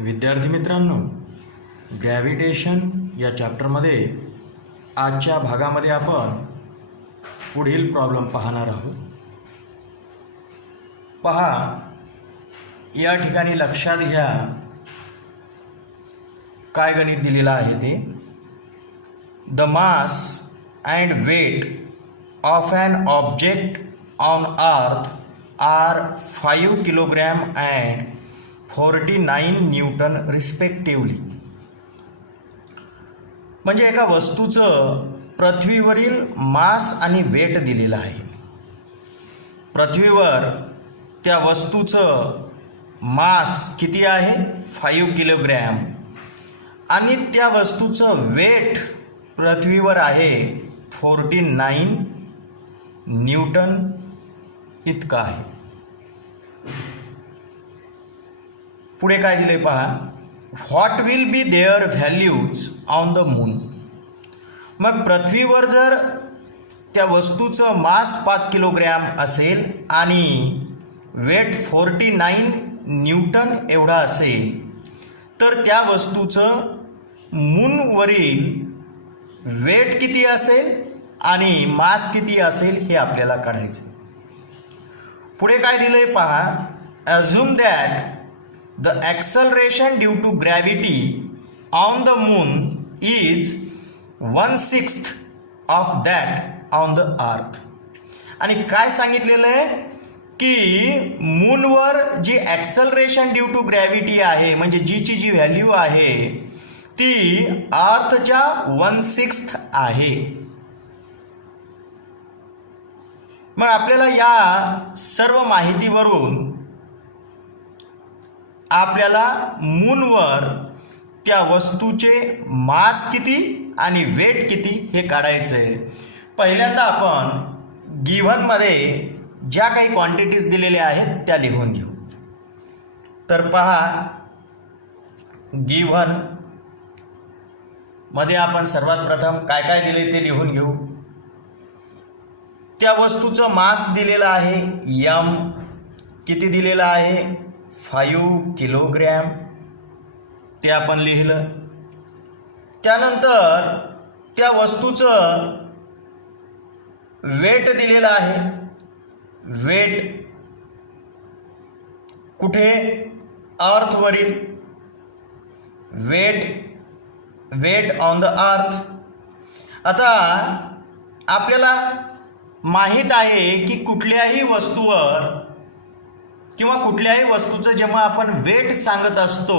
विद्यार्थी मित्रांनो, ग्रॅव्हिटेशन या चॅप्टरमध्ये आजच्या भागामध्ये आपण पुढील प्रॉब्लेम पाहणार आहोत. पहा, या ठिकाणी लक्षात घ्या काय गणित दिलेलं आहे ते. The mass and weight of an object on earth are 5 kilogram and 49 newton respectively. म्हणजे एका वस्तूचं पृथ्वीवरील मास आणि वेट दिलेलं आहे. पृथ्वीवर त्या वस्तूचं मास किती आहे? 5 किलोग्रॅम आणि त्या वस्तूचं वेट पृथ्वीवर आहे 49 न्यूटन इतकं आहे. पुढे काय दिले पहा. What will be their values on the moon. मग पृथ्वीवर जर त्या वस्तूचं मास 5 किलोग्रॅम असेल आणि वेट 49 न्यूटन एवढा असेल, तर त्या वस्तूचं मूनवरील वेट किती असेल आणि मास किती असेल हे आपल्याला काढायचं. पुढे काय दिलंय पहा. Assume that the acceleration due to gravity on the moon is 1/6 of that on the earth. आणि काय सांगितलेलं आहे की मूनवर जी ॲक्सलरेशन ड्यू टू ग्रॅव्हिटी आहे, म्हणजे जीची जी व्हॅल्यू आहे ती अर्थच्या 1/6 आहे. मग आपल्याला या सर्व माहितीवरून आपल्याला मूनवर त्या वस्तूचे मास किती आणि वेट किती हे काढायचं आहे. पहिल्यांदा आपण गिव्हनमध्ये ज्या काही क्वांटिटीज दिलेल्या आहेत त्या लिहून घेऊ. तर पहा, गिव्हन मध्ये आपण सर्वात प्रथम काय काय दिले ते लिहून घेऊ. त्या वस्तूचं मास दिलेलं आहे m. किती दिलेलं आहे? 5 किलोग्रॅम. ते आपण लिहिलं. त्यानंतर त्या वस्तूचं वेट दिलेलं आहे. वेट कुठे? अर्थवरील. वेट ऑन द अर्थ. आता आपल्याला माहीत आहे की कुठल्याही वस्तूवर किंवा कुठल्याही वस्तूचं जेव्हा आपण वेट सांगत असतो,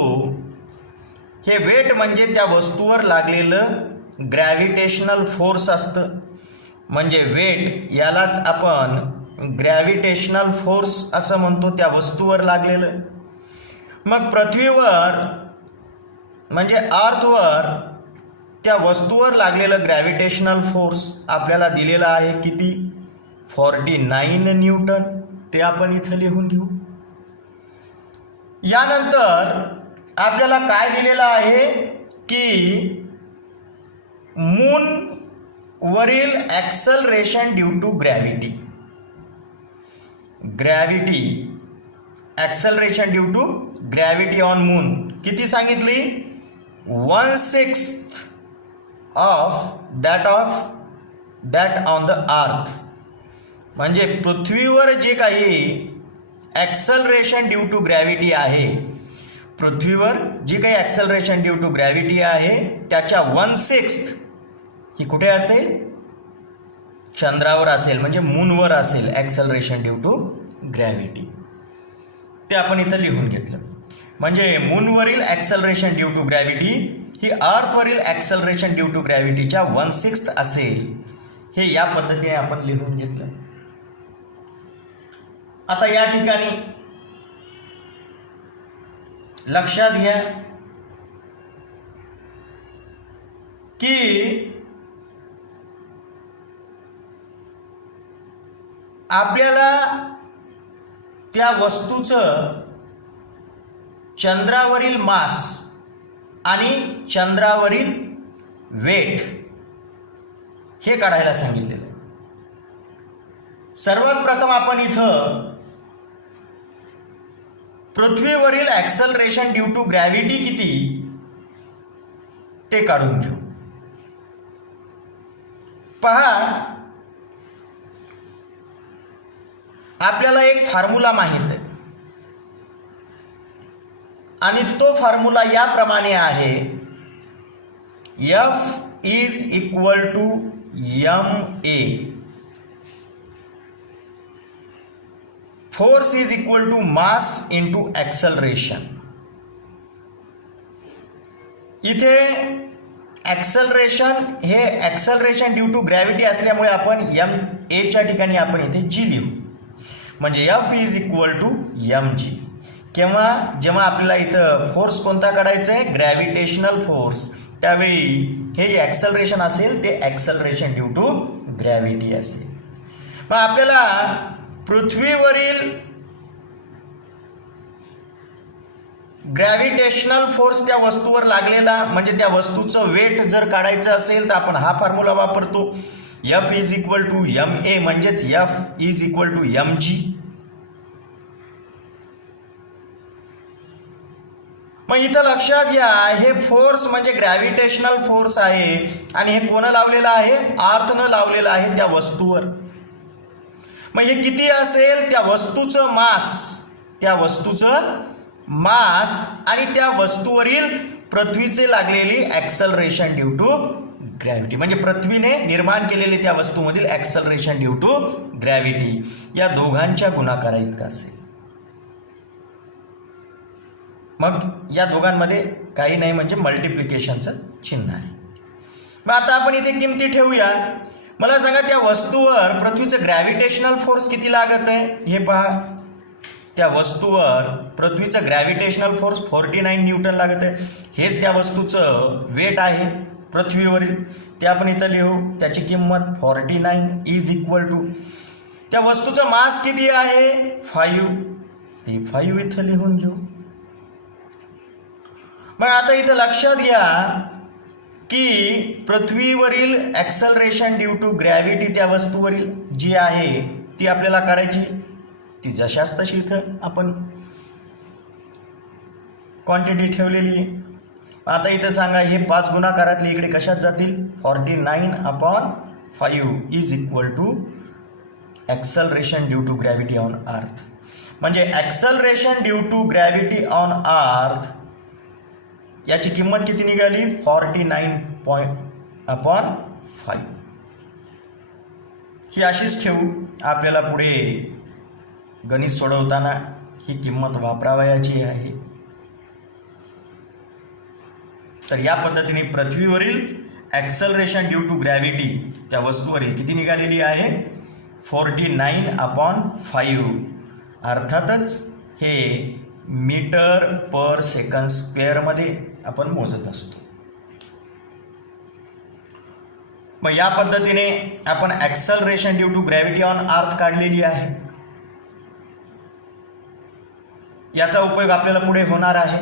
हे वेट म्हणजे त्या वस्तूवर लागलेलं ग्रॅव्हिटेशनल फोर्स असतं. म्हणजे वेट यालाच आपण ग्रॅव्हिटेशनल फोर्स असं म्हणतो, त्या वस्तूवर लागलेलं. मग पृथ्वीवर म्हणजे अर्थवर त्या वस्तूवर लागलेलं ग्रॅव्हिटेशनल फोर्स आपल्याला दिलेला आहे किती? 49 न्यूटन. ते आपण इथं लिहून घेऊ. यानंतर आपल्याला काय दिलेलं आहे की मून वरील acceleration due to gravity. Acceleration due to gravity on moon किती सांगितली? 1/6 of that on the earth. म्हणजे पृथ्वीवर जे काही ॲक्सलरेशन ड्यू टू ग्रॅव्हिटी आहे, पृथ्वीवर जी काही ॲक्सलरेशन ड्यू टू ग्रॅव्हिटी आहे त्याच्या 1/6 ही कुठे असेल? चंद्रावर असेल, म्हणजे मूनवर असेल ॲक्सलरेशन ड्यू टू ग्रॅव्हिटी. ते आपण इथं लिहून घेतलं. म्हणजे मूनवरील ॲक्सलरेशन ड्यू टू ग्रॅव्हिटी ही अर्थवरील ॲक्सलरेशन ड्यू टू ग्रॅव्हिटीच्या 1/6 असेल. हे या पद्धतीने आपण लिहून घेतलं. आता या ठिकाणी लक्षात घ्या की आपल्याला त्या वस्तूचं चंद्रावरील मास आणि चंद्रावरील वेट हे काढायला सांगितलेलं. सर्वात प्रथम आपण इथं पृथ्वीवरील ॲक्सलरेशन ड्यू टू ग्रॅव्हिटी किती ते काढून घेऊ. पहा, आपल्याला एक फॉर्म्युला माहित आहे आणि तो फॉर्म्युला याप्रमाणे आहे. F is equal to MA, force is equal to mass into acceleration. इथे ॲक्सलरेशन हे ॲक्सलरेशन ड्यू टू ग्रॅव्हिटी असल्यामुळे आपण MA च्या ठिकाणी आपण इथे G लिहू. म्हणजे F is equal to MG. जेव्हा आपल्याला इथं फोर्स कोणता काढायचा आहे, ग्रॅव्हिटेशनल फोर्स, त्यावेळी हे जे ॲक्सलरेशन असेल ते ॲक्सलरेशन ड्यू टू ग्रॅव्हिटी असेल. मग आपल्याला पृथ्वीवरील ग्रॅव्हिटेशनल फोर्स त्या वस्तूवर लागलेला म्हणजे त्या वस्तूचं वेट जर काढायचं असेल तर आपण हा फॉर्म्युला वापरतो. F is equal to MA म्हणजेच F is equal to MG. मग इथं लक्षात घ्या, हे फोर्स म्हणजे ग्रॅव्हिटेशनल फोर्स आहे आणि हे कोण लावलेलं आहे, अर्थनं लावलेलं आहे त्या वस्तूवर. मग हे किती असेल, त्या वस्तूचं मास आणि त्या वस्तूवरील पृथ्वीचे लागलेली ॲक्सलरेशन ड्यू टू ग्रॅव्हिटी, म्हणजे पृथ्वीने निर्माण केलेले त्या वस्तूमधील ॲक्सलरेशन ड्यू टू ग्रॅव्हिटी, या दोघांच्या गुणाकारा इतका असेल. मग या दोघांमध्ये काही नाही म्हणजे मल्टिप्लिकेशनचं चिन्ह आहे. मग आता आपण इथे किमती ठेवूया. मला सांगा, त्या वस्तूवर पृथ्वीचं ग्रॅव्हिटेशनल फोर्स किती लागत आहे हे पहा. त्या वस्तूवर पृथ्वीचं ग्रॅव्हिटेशनल फोर्स 49 न्यूटन लागत आहे. हेच त्या वस्तूचं वेट आहे पृथ्वीवरील, ते आपण इथं लिहू. त्याची किंमत 49 इज इक्वल टू त्या वस्तूचं मास किती आहे 5, ते 5 इथं लिहून घेऊ. मग आता इथं लक्षात घ्या की पृथ्वीवरील ॲक्सलरेशन ड्यू टू ग्रॅव्हिटी त्या वस्तूवरील जी आहे ती आपल्याला काढायची. ती जशाच तशी इथं आपण क्वांटिटी ठेवलेली आहे. आता इथं सांगा, हे 5 गुणाकारातले इकडे कशात जातील, 49/5 is equal to acceleration due to gravity on earth. म्हणजे acceleration due to gravity on earth याची किंमत किती निघाली, 49/5. ही अशीच ठेवू. आपल्याला पुढे गणित सोडवताना ही किंमत वापरावयाची आहे. तर या पद्धतीने पृथ्वीवरील ॲक्सलरेशन ड्यू टू ग्रॅव्हिटी त्या वस्तूवरील किती निघालेली आहे, 49/5. अर्थातच हे मीटर पर सेकंड स्क्वेअरमध्ये आपण मोजत असतो. मग या पद्धतीने आपण acceleration due to gravity on earth काढलेली आहे. याचा उपयोग आपल्याला पुढे होणार आहे.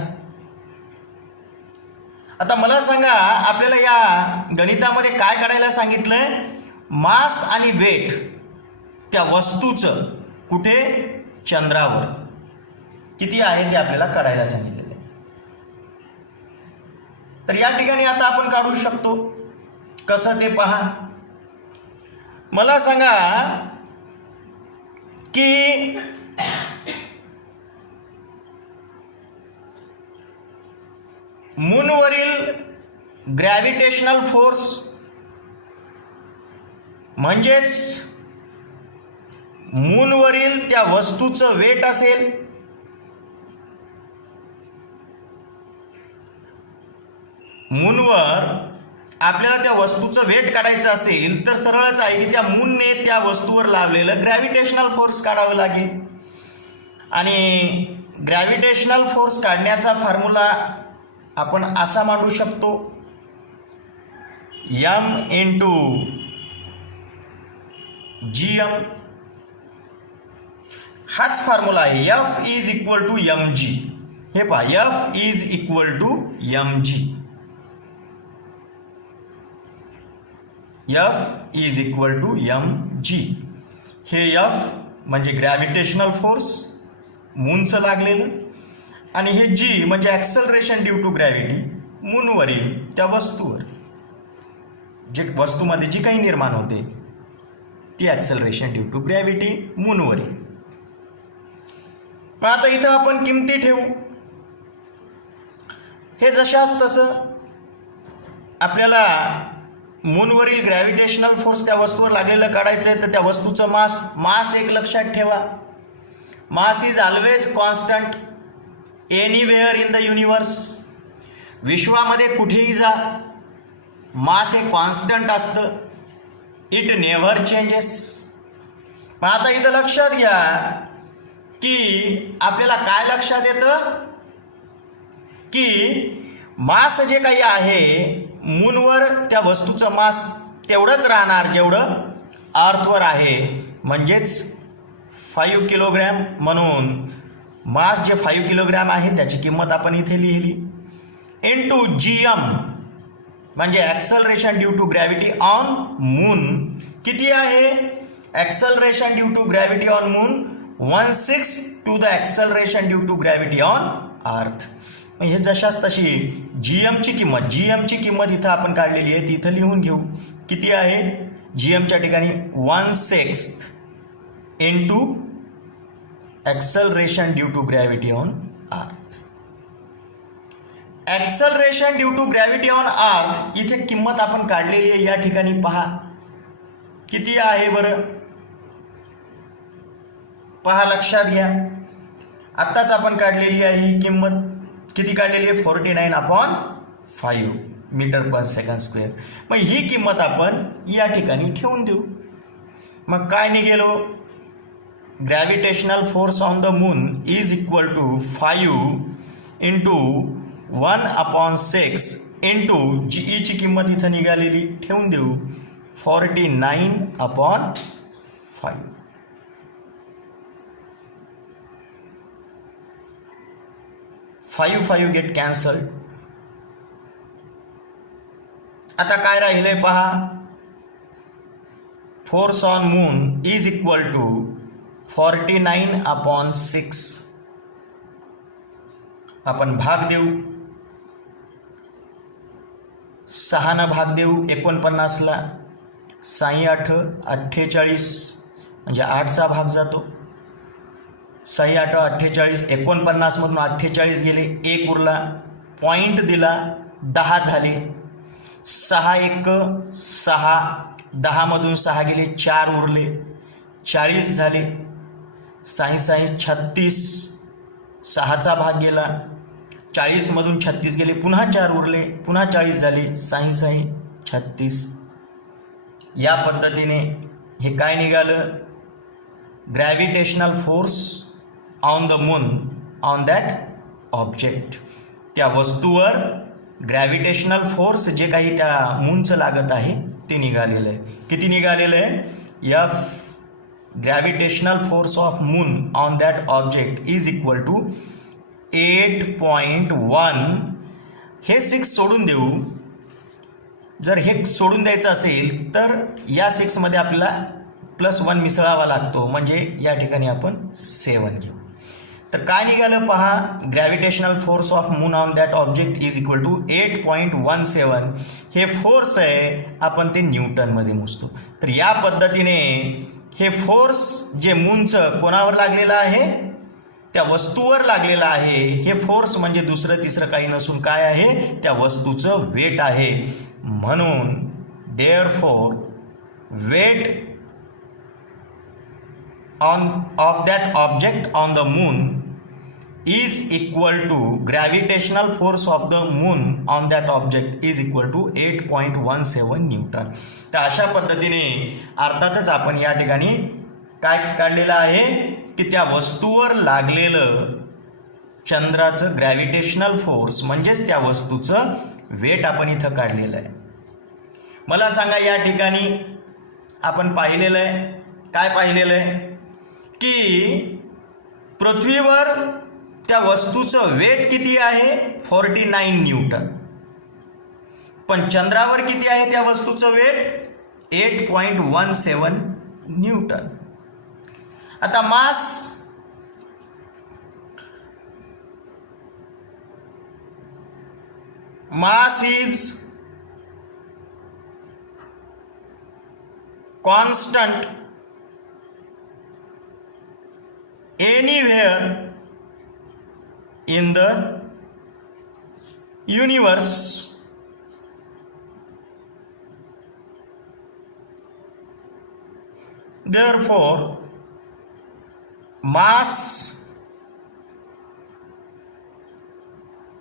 आता मला सांगा, आपल्याला या गणितामध्ये काय काढायला सांगितलंय, मास आणि वेट त्या वस्तूचं कुठे, चंद्रावर किती आहे ते आपल्याला काढायला सांगितलेलं आहे. तर या ठिकाणी आता आपण काढू शकतो. कसं ते पहा. मला सांगा की मूनवरील ग्रॅव्हिटेशनल फोर्स म्हणजेच मूनवरील त्या वस्तूचं वेट असेल. मूनवर आपल्याला त्या वस्तूचं वेट काढायचं असेल तर सरळच आहे की त्या मूनने त्या वस्तूवर लावलेलं ग्रॅव्हिटेशनल फोर्स काढावं लागेल. आणि ग्रॅव्हिटेशनल फोर्स काढण्याचा फॉर्म्युला आपण असा मांडू शकतो, M इंटू GM. हाच फॉर्म्युला आहे. F is equal to MG. हे पहा, F is equal to MG. F is equal to MG. हे F म्हणजे ग्रॅव्हिटेशनल फोर्स मूनचं लागलेलं, आणि हे जी म्हणजे ॲक्सलरेशन ड्यू टू ग्रॅव्हिटी मूनवरील त्या वस्तूवर, जे वस्तूमध्ये जी काही निर्माण होते ती ॲक्सलरेशन ड्यू टू ग्रॅव्हिटी मूनवरील. मग आता इथं आपण किमती ठेवू. हे जशास तसं आपल्याला मूनवरील ग्रॅव्हिटेशनल फोर्स त्या वस्तूवर लागलेलं काढायचं आहे, तर त्या वस्तूचं मास एक लक्षात ठेवा. Mass is always constant anywhere in the universe. विश्वामध्ये कुठेही जा, मास हे कॉन्स्टंट असतं. It never changes. पण आता इथं लक्षात घ्या की आपल्याला काय लक्षात येतं की मास जे काही आहे मूनवर त्या वस्तूचं मास तेवढंच राहणार जेवढं अर्थवर आहे, म्हणजेच 5 किलोग्रॅम. म्हणून मास जे 5 किलोग्रॅम आहे त्याची किंमत आपण इथे लिहिली. इनटू GM म्हणजे acceleration due to gravity on moon किती आहे? Acceleration due to gravity on moon 1/6 to the acceleration due to gravity on earth. हे जशाच तशी GMची किंमत इथं आपण काढलेली आहे ती इथं लिहून घेऊ. किती आहे? GMच्या ठिकाणी 1/6 into acceleration due to gravity on earth. Acceleration due to gravity on earth इथे किंमत आपण काढलेली आहे. या ठिकाणी पहा किती आहे बरं, पहा लक्षात घ्या. आत्ताच आपण काढलेली आहे ही किंमत. किती काढलेली आहे? 49/5 मीटर पर सेकंड स्क्वेअर. मग ही किंमत आपण या ठिकाणी ठेवून देऊ. मग काय निघेलो? Gravitational force on the moon is equal to 5 into 1/6 into ची किंमत इथं निघालेली ठेवून देऊ 49/5. 5 गेट कॅन्सल्ड. आता काय राहिले पहा. Force on moon is equal to 49/6. आपण भाग देऊ, 6 भाग देऊ 49ला. 6 8 48 म्हणजे 8चा भाग जातो. 6 8 48 49मधून 48 गेले, 1 उरला, पॉईंट दिला, 10 झाले. 6 1 6, 10मधून 6 गेले, 4 उरले, 40 झाले. 6 6 36, 6चा भाग गेला, 40मधून 36 गेले, पुन्हा 4 उरले, पुन्हा 40 झाले. 6 6 36. या पद्धतीने हे काय निघालं? Gravitational force on the moon on that object. त्या वस्तूवर ग्रॅव्हिटेशनल फोर्स जे काही त्या मूनचं लागत आहे ते निघालेलं आहे. किती निघालेलं आहे? F gravitational force of moon on that object is equal to 8.1. हे 6 सोडून देऊ. जर हे सोडून द्यायचं असेल तर या 6मध्ये आपल्याला +1 मिसळावा लागतो, म्हणजे या ठिकाणी आपण 7 घेऊ. तर काय निघालं पहा. Gravitational force of moon on that object is equal to 8.17. हे फोर्स आहे, आपण ते न्यूटनमध्ये मोजतो. तर या पद्धतीने हे फोर्स जे मूनचं कोणावर लागलेलं आहे? त्या वस्तूवर लागलेलं आहे. हे फोर्स म्हणजे दुसरं तिसरं काही नसून काय आहे? त्या वस्तूचं वेट आहे. म्हणून therefore weight of that object on the moon is equal to gravitational force of the moon on that object is equal to 8.17 Newton. तर अशा पद्धतीने अर्थातच आपण या ठिकाणी काय काढलेलं आहे की त्या वस्तूवर लागलेलं चंद्राचं ग्रॅव्हिटेशनल फोर्स म्हणजेच त्या वस्तूचं वेट आपण इथं काढलेलं आहे. मला सांगा या ठिकाणी आपण पाहिलेलं आहे, काय पाहिलेलं आहे की पृथ्वीवर त्या वस्तूचं वेट किती आहे? 49 न्यूटन. पण चंद्रावर किती आहे त्या वस्तूचं वेट? 8.17 न्यूटन. आता मास mass is constant anywhere in the universe, therefore mass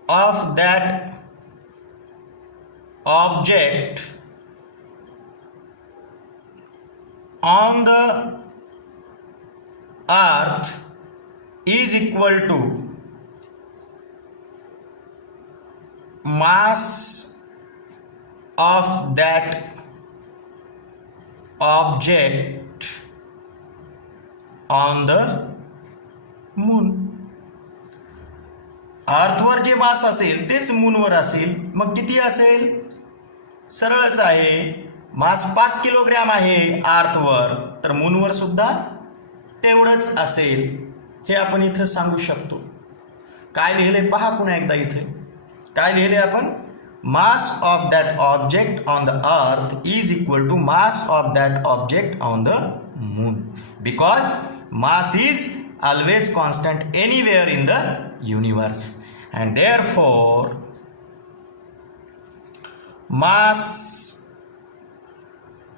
of that object on the earth is equal to mass of that object on the moon. अर्थवर जे मास असेल तेच मूनवर असेल. मग किती असेल? सरळच आहे. मास 5 किलोग्रॅम आहे अर्थवर, तर मूनवर सुद्धा तेवढंच असेल. हे आपण इथं सांगू शकतो. काय लिहिले पहा पुन्हा एकदा. इथे काय लिहिले आपण? Mass of that object on the earth is equal to mass of that object on the moon, because mass is always constant anywhere in the universe, and therefore mass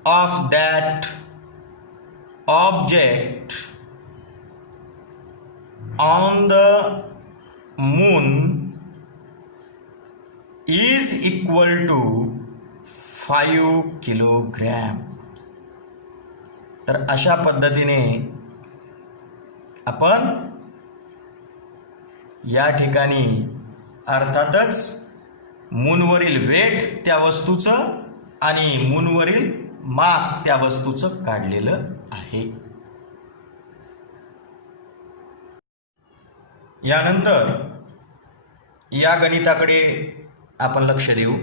of that object on the moon is equal to 5 kilogram. तर अशा पद्धतीने आपण या ठिकाणी अर्थातच मूनवरील weight त्या वस्तूचं आणि मूनवरील मास त्या वस्तूचं काढलेलं आहे. यानंतर या गणिताकडे आपण लक्ष देऊ.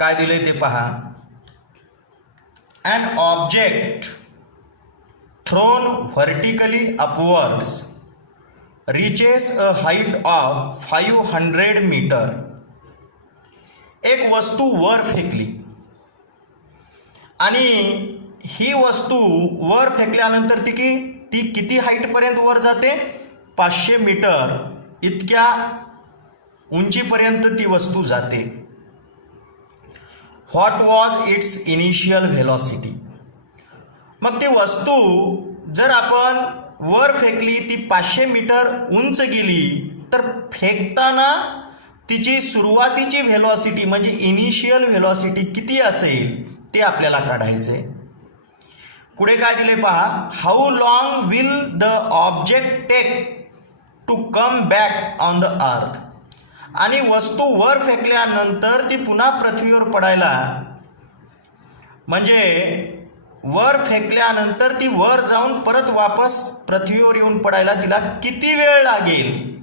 काय दिले ते पहा. An object thrown vertically upwards reaches a height of 500 meter. एक वस्तू वर फेकली आणि ही वस्तू वर फेकल्यानंतर ती किती हाईटपर्यंत वर जाते? 500 मीटर इतक्या उंचीपर्यंत ती वस्तू जाते. What was it's initial velocity? मग ती वस्तू जर आपण वर फेकली, ती 500 मीटर उंच गेली, तर फेकताना तिची सुरुवातीची व्हेलॉसिटी म्हणजे इनिशियल व्हेलॉसिटी किती असेल ते आपल्याला काढायचे. पुढे काय दिले पहा. How long will the object take to come back on the earth? आणि वस्तू वर फेकल्यानंतर ती पुन्हा पृथ्वीवर पडायला, म्हणजे वर फेकल्यानंतर ती वर जाऊन परत वापस पृथ्वीवर येऊन पडायला तिला किती वेळ लागेल?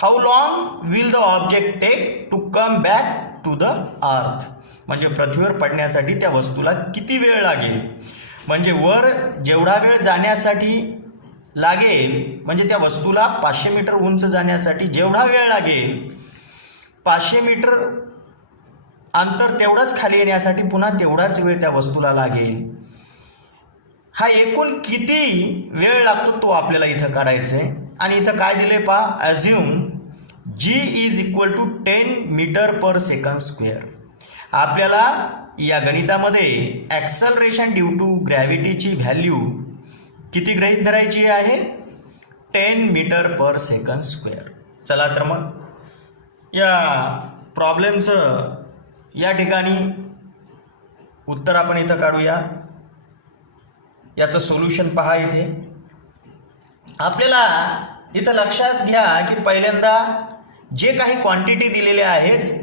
How long will the object take to come back to the earth? म्हणजे पृथ्वीवर पडण्यासाठी त्या वस्तूला किती वेळ लागेल? म्हणजे वर जेवढा वेळ जाण्यासाठी लागेल, म्हणजे त्या वस्तूला 500 मीटर उंच जाण्यासाठी जेवढा वेळ लागेल, 500 मीटर अंतर तेवढंच खाली येण्यासाठी पुन्हा तेवढाच वेळ त्या वस्तूला लागेल. हा एकूण किती वेळ लागतो तो आपल्याला इथं काढायचं आहे. आणि इथं काय दिले पहा. Assume G is equal to 10 metre per second square. आपल्याला या गणितामध्ये ॲक्सलरेशन ड्यू टू ग्रॅव्हिटीची व्हॅल्यू किती गृहीत धरायची आहे? 10 मीटर पर सेकंड स्क्वेअर. चला तर मग या प्रॉब्लेमचं या ठिकाणी उत्तर आपण इथं काढूया. याचं सोल्युशन पहा. इथे आपल्याला इथं लक्षात घ्या की पहिल्यांदा जे काही क्वांटिटी दिलेल्या आहेत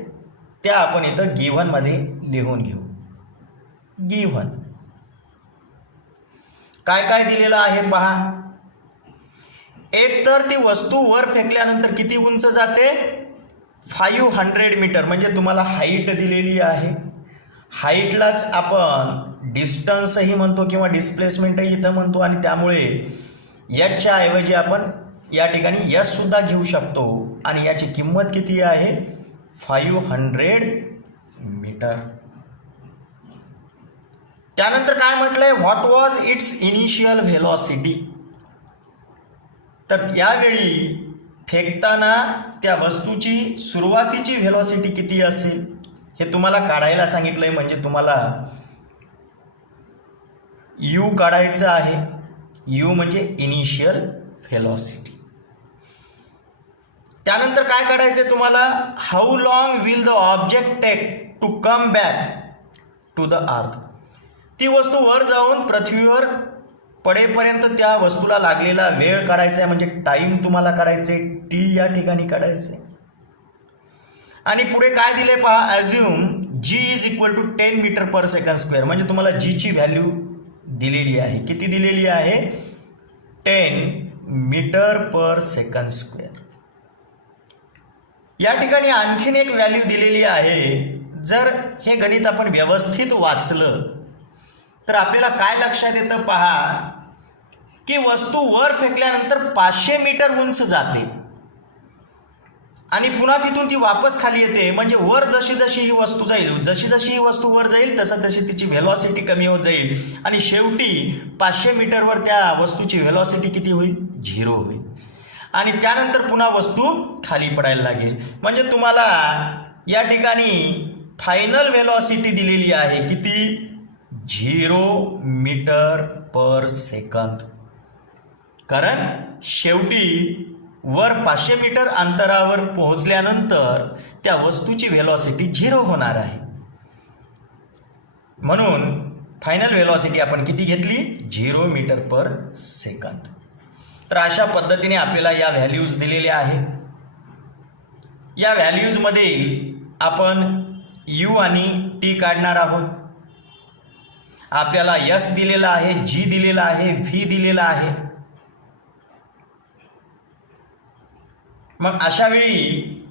त्या आपण इथं गिव्हनमध्ये लिहून घेऊ. गिव्हन काय काय दिलेलं आहे पहा. एक तर ती वस्तू वर फेकल्यानंतर किती उंच जाते? 500 मीटर. म्हणजे तुम्हाला हाईट दिलेली आहे. हाईटलाच आपण डिस्टन्सही म्हणतो किंवा डिस्प्लेसमेंटही इथं म्हणतो, आणि त्यामुळे याच्या ऐवजी आपण या ठिकाणी यस सुद्धा घेऊ शकतो. आणि याची किंमत किती आहे? 500 मीटर. त्यानंतर काय म्हटलंय, what was it's initial velocity. तर यावेळी फेकताना त्या वस्तूची सुरुवातीची व्हेलॉसिटी किती असेल हे तुम्हाला काढायला सांगितलंय. म्हणजे तुम्हाला यू काढायचं आहे. यू म्हणजे इनिशियल व्हेलॉसिटी. त्यानंतर काय काढायचं तुम्हाला, how long will the object take to come back to the earth. ती वस्तू वर जाऊन पृथ्वीवर पडेपर्यंत त्या वस्तूला लागलेला वेळ काढायचा आहे. म्हणजे टाइम तुम्हाला काढायचे, टी या ठिकाणी काढायचे. आणि पुढे काय दिले पहा, assume G is equal to 10 metre per second square. म्हणजे तुम्हाला जीची व्हॅल्यू दिलेली आहे. किती दिलेली आहे, 10 मीटर पर सेकंड स्क्वेअर. या ठिकाणी आणखीन एक व्हॅल्यू दिलेली आहे. जर हे गणित आपण व्यवस्थित वाचलं तर आपल्याला काय लक्षात येतं पहा, की वस्तू वर फेकल्यानंतर 500 मीटर उंच जाते आणि पुन्हा तिथून ती वापस खाली येते. म्हणजे वर जशी जशी ही वस्तू जाईल, जशी जशी ही वस्तू वर जाईल तसं तशी तिची व्हेलॉसिटी कमी होत जाईल आणि शेवटी 500 मीटरवर त्या वस्तूची व्हेलॉसिटी किती होईल, 0 होईल. आणि त्यानंतर पुन्हा वस्तू खाली पडायला लागेल. म्हणजे तुम्हाला या ठिकाणी फायनल व्हेलॉसिटी दिलेली आहे किती, 0 मीटर पर सेकंद. कारण शेवटी वर 500 मीटर अंतरावर पोहोचल्यानंतर त्या वस्तूची व्हेलॉसिटी 0 होणार आहे. म्हणून फायनल व्हेलॉसिटी आपण किती घेतली, 0 मीटर पर सेकंद. तर अशा पद्धतीने आपल्याला या व्हॅल्यूज दिलेल्या आहेत. या व्हॅल्यूजमध्ये आपण यू आणि टी काढणार आहोत. आपल्याला एस दिलेला आहे, जी दिलेला आहे, व्ही दिलेला आहे. मग अशा वेळी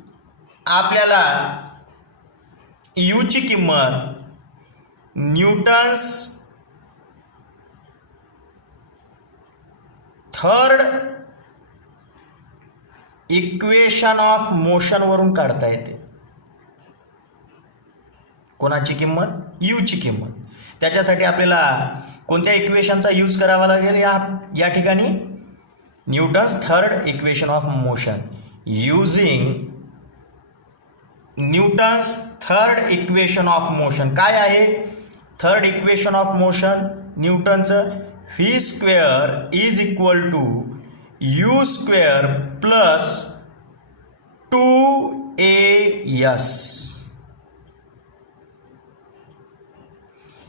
आपल्याला यूची किंमत Newton's third equation of motion वरून काढता येते. कोणाची किंमत, यूची किंमत. त्याच्यासाठी आपल्याला कोणत्या इक्वेशनचा यूज करावा लागेल, या ठिकाणी Newton's third equation of motion. Using Newton's third equation of motion. काय आहे थर्ड इक्वेशन ऑफ मोशन, न्यूटनचं, v square is equal to you square plus 2as.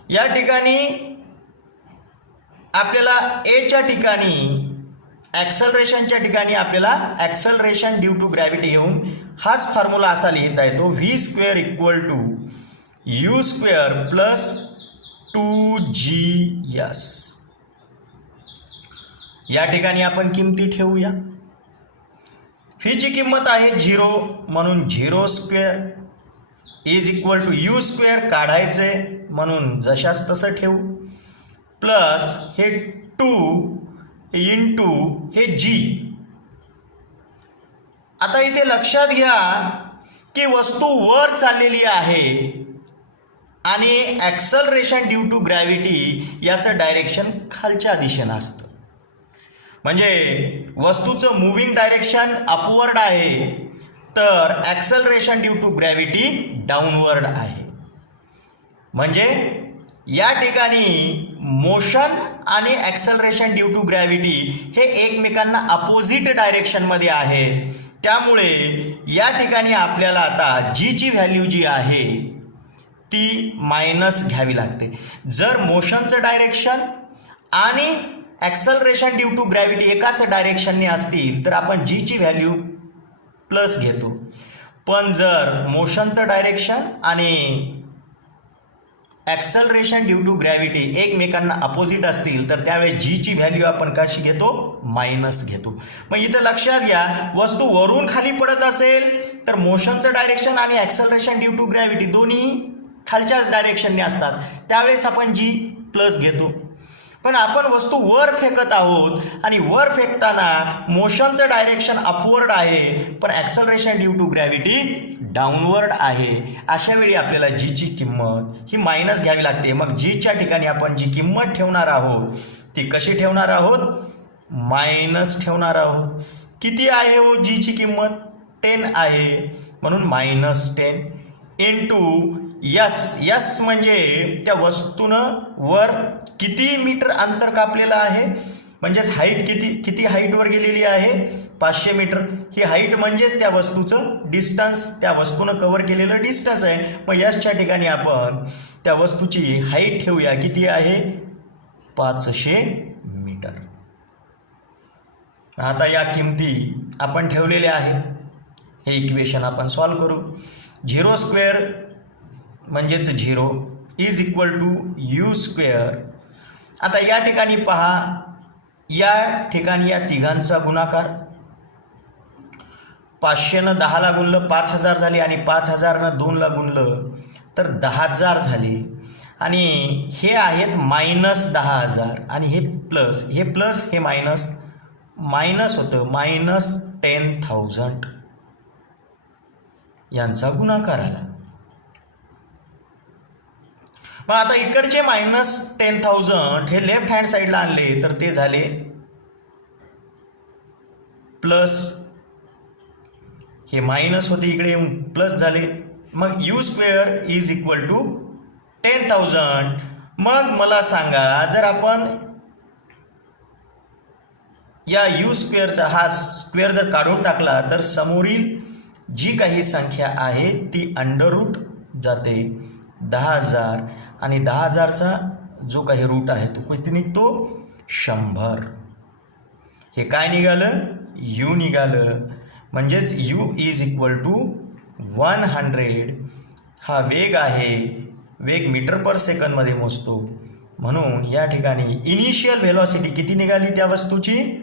या ठिकाणी आपल्याला एच्या ठिकाणी ॲक्सलरेशनच्या ठिकाणी आपल्याला ॲक्सलरेशन ड्यू टू ग्रॅव्हिटी घेऊन हाच फॉर्म्युला असा लिहिता येतो, V square equal to you square plus 2gs. या ठिकाणी आपण किमती ठेवूया. व्हीची किंमत आहे 0 म्हणून 0 square is equal to you square काढायचे म्हणून जशाच तसं ठेवू, प्लस हे 2 इंटू हे जी. आता इथे लक्षात घ्या की वस्तू वर चाललेली आहे आणि ॲक्सलरेशन ड्यू टू ग्रॅव्हिटी याचं डायरेक्शन खालच्या दिशेनं असतं. म्हणजे वस्तूचं मूव्हिंग डायरेक्शन अपवर्ड आहे तर acceleration due to gravity downward आहे. म्हणजे या ठिकाणी मोशन आणि ॲक्सलरेशन ड्यू टू ग्रॅव्हिटी हे एकमेकांना अपोजिट डायरेक्शनमध्ये आहे. त्यामुळे या ठिकाणी आपल्याला आता जीची व्हॅल्यू जी आहे ती मायनस घ्यावी लागते. जर मोशनचं डायरेक्शन आणि ॲक्सलरेशन ड्यू टू ग्रॅव्हिटी एकाच डायरेक्शनने असतील तर आपण जीची व्हॅल्यू प्लस घेतो. पण जर मोशनचं डायरेक्शन आणि ॲक्सलरेशन ड्यू टू ग्रॅव्हिटी एकमेकांना अपोजिट असतील तर त्यावेळेस जीची व्हॅल्यू आपण कशी घेतो, मायनस घेतो. मग इथं लक्षात घ्या वस्तू वरून खाली पडत असेल तर मोशनचं डायरेक्शन आणि ॲक्सलरेशन ड्यू टू ग्रॅव्हिटी दोन्ही खालच्याच डायरेक्शनने असतात, त्यावेळेस आपण जी प्लस घेतो. पण आपण वस्तू वर फेकत आहोत आणि वर फेकताना मोशनचं डायरेक्शन अपवर्ड आहे, पण acceleration due to gravity downward आहे. अशा वेळी आपल्याला जीची किंमत ही मायनस घ्यावी लागते. मग जीच्या ठिकाणी आपण जी किंमत ठेवणार आहोत ती कशी ठेवणार आहोत? मायनस ठेवणार आहोत. किती आहे हो जीची किंमत? 10 आहे, म्हणून -10 इंटू यस. यस म्हणजे त्या वस्तूनं वर किती मीटर अंतर कापलेलं आहे, म्हणजेच हाईट किती हाईटवर गेलेली आहे? 500 मीटर. ही हाईट म्हणजेच त्या वस्तूचं डिस्टन्स, त्या वस्तूनं कव्हर केलेलं डिस्टन्स आहे. मग यसच्या ठिकाणी आपण त्या वस्तूची हाईट ठेवूया. किती आहे? 500 मीटर. आता या किमती आपण ठेवलेल्या आहेत. हे इक्वेशन आपण सॉल्व करू. 0² म्हणजेच 0 इज इक्वल टू u². आता या ठिकाणी पहा, या ठिकाणी या तिघांचा गुणाकार 500नं 10ला गुणलं 5000 झाले आणि 5000नं 2ला गुणलं तर 10000 झाले. आणि हे आहेत -10,000 आणि हे प्लस हे मायनस होतं -10,000 यांचा गुणाकार आला. मग आता इकडचे -10,000 हे लेफ्ट हँड साईडला आणले तर ते झाले प्लस, हे मायनस होते इकडे येऊन प्लस झाले. मग u² इज इक्वल टू 10,000. मग मला सांगा, जर आपण या u² हा स्क्वेअर जर काढून टाकला तर समोरील जी काही संख्या आहे ती अंडररूट जाते 10,000 आणि 10,000चा जो काही रूट आहे तो किती निघतो? 100. हे काय निघालं? u निघालं. म्हणजेच u इज इक्वल टू 100. हा वेग आहे, वेग मीटर पर सेकंदमध्ये मोजतो. म्हणून या ठिकाणी इनिशियल व्हेलॉसिटी किती निघाली त्या वस्तूची?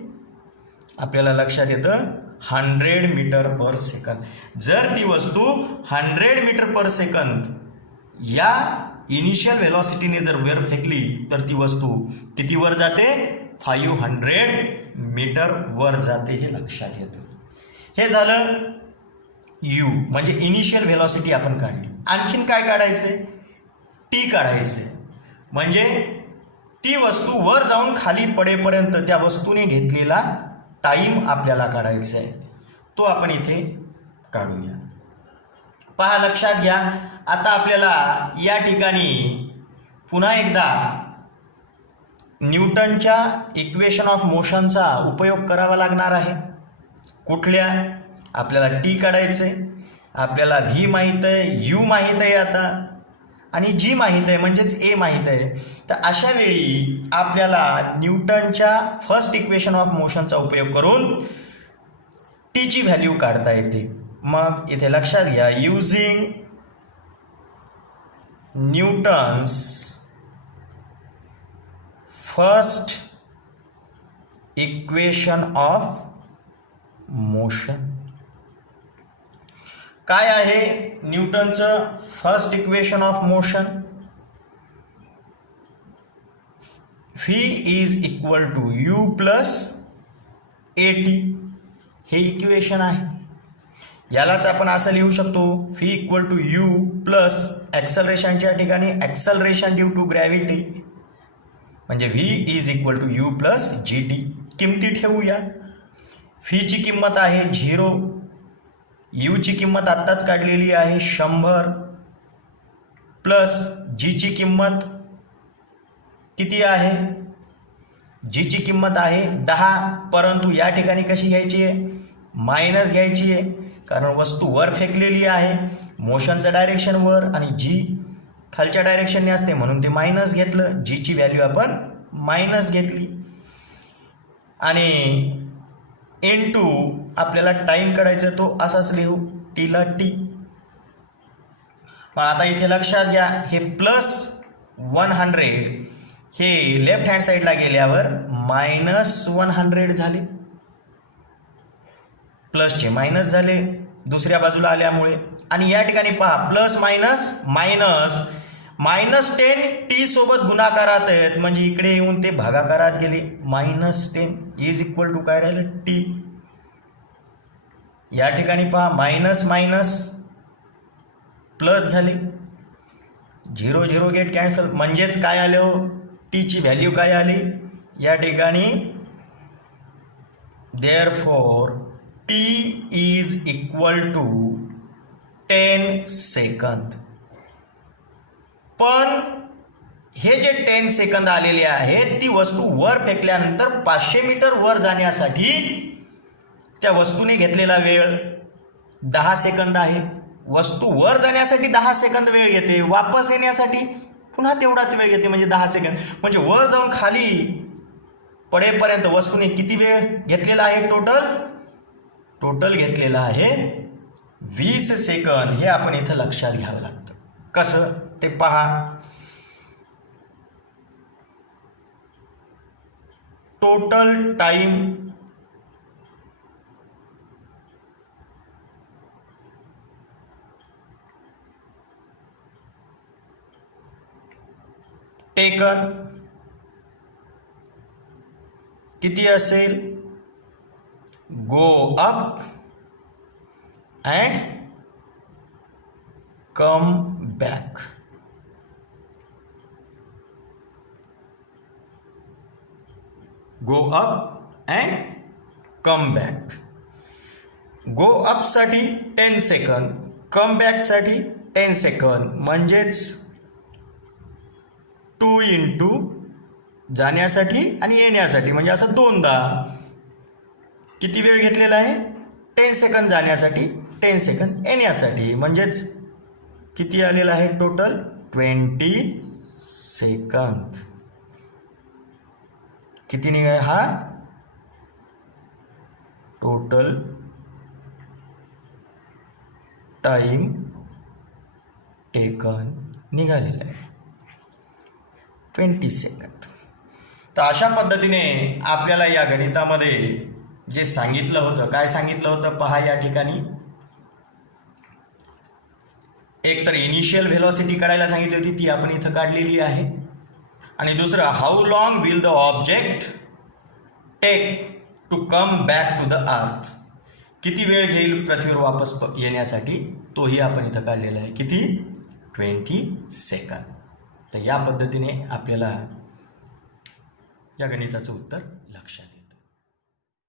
आपल्याला लक्षात येतं 100 मीटर पर सेकंद. जर ती वस्तू 100 मीटर पर सेकंद या इनिशियल व्हेलॉसिटीने जर वर फेकली तर ती वस्तू किती वर जाते? 500 मीटर वर जाते. हे लक्षात येतं. हे झालं u म्हणजे इनिशियल व्हेलॉसिटी आपण काढली. आणखीन काय काढायचे? टी काढायचे. म्हणजे ती वस्तू वर जाऊन खाली पडेपर्यंत त्या वस्तूने घेतलेला टाईम आपल्याला काढायचा आहे. तो आपण इथे काढूया. पहा, लक्षात घ्या. आता आपल्याला या ठिकाणी पुन्हा एकदा न्यूटनच्या इक्वेशन ऑफ मोशनचा उपयोग करावा लागणार आहे. कुठल्या? आपल्याला टी काढायचे, आपल्याला व्ही माहीत आहे, यू माहीत आहे आता, आणि जी माहीत आहे म्हणजेच ए माहीत आहे. तर अशा वेळी आपल्याला न्यूटनच्या फर्स्ट इक्वेशन ऑफ मोशनचा उपयोग करून टीची व्हॅल्यू काढता येते. मग इथे लक्षात घ्या, using Newton's first equation of motion. काय आहे न्यूटनचं first equation of motion? V is equal to u plus AT. हे इक्वेशन आहे. यालाच आपण असं लिहू शकतो, v equal to u plus ॲक्सलरेशनच्या ठिकाणी ॲक्सलरेशन ड्यू टू ग्रॅव्हिटी, म्हणजे v is equal to u plus GT. किमती ठेवूया. व्हीची किंमत आहे 0, यूची किंमत आत्ताच काढलेली आहे 100, प्लस जीची किंमत किती आहे? जीची किंमत आहे 10, परंतु या ठिकाणी कशी घ्यायची आहे? मायनस घ्यायची आहे, कारण वस्तू वर फेकलेली आहे, मोशनचं डायरेक्शन वर आणि जी खालच्या डायरेक्शनने असते म्हणून ते मायनस घेतलं. जीची व्हॅल्यू आपण मायनस घेतली. आणि इनटू आपल्याला टाईम काढायचा, तो असाच लिहू, टीला टी. मग आता इथे लक्षात घ्या, हे प्लस 100 हे लेफ्ट हँड साईडला गेल्यावर -100 झाले, प्लसचे मायनस झाले दुसऱ्या बाजूला आल्यामुळे. आणि या ठिकाणी पहा, प्लस मायनस मायनस -10 टी सोबत गुणाकारात आहेत म्हणजे इकडे येऊन ते भागाकारात गेले. -10 इज इक्वल टू काय राहिलं टी. या ठिकाणी पहा मायनस मायनस प्लस झाले. 0 0 गेट कॅन्सल म्हणजेच काय आले हो टीची व्हॅल्यू काय आली या ठिकाणी. Therefore T is equal to 10 second. पण हे जे 10 सेकंद आलेले आहेत ती वस्तू वर फेकल्यानंतर 500 मीटर वर जाण्यासाठी त्या वस्तूने घेतलेला वेळ 10 सेकंद आहे. वस्तू वर जाण्यासाठी 10 सेकंद वेळ घेते, वापस येण्यासाठी पुन्हा तेवढाच वेळ घेते म्हणजे 10 सेकंद. म्हणजे वर जाऊन खाली पडेपर्यंत वस्तूने किती वेळ घेतलेला आहे टोटल घेतलेला आहे 20 सेकंद. हे आपण इथं लक्षात घ्यावं लागतं. कसं ते पहा. टोटल टाइम टेकन किती असेल. Go up and come back. Go up and come back. Go अपसाठी 10 सेकंद, कम बॅकसाठी 10 सेकंद म्हणजेच 2 इंटू जाण्यासाठी आणि येण्यासाठी म्हणजे असं दोनदा किती वेळ घेतलेला आहे 10 सेकंद जाण्यासाठी 10 सेकंद येण्यासाठी म्हणजेच किती आलेला आहे टोटल 20 सेकंद. किती निघाला हा टोटल टाइम टेकन निघालेला आहे 20 सेकंद. तर अशा पद्धतीने आपल्याला या गणितामध्ये जे सांगितलं होतं काय सांगितलं होतं पहा या ठिकाणी. एक तर इनिशियल व्हेलॉसिटी काढायला सांगितली होती ती आपण इथं काढलेली आहे. आणि दुसरं how long will the object take to come back to the earth. किती वेळ घेईल पृथ्वीवर वापस येण्यासाठी तोही आपण इथं काढलेला आहे. किती 20 सेकंद. तर या पद्धतीने आपल्याला या गणिताचं उत्तर लक्षात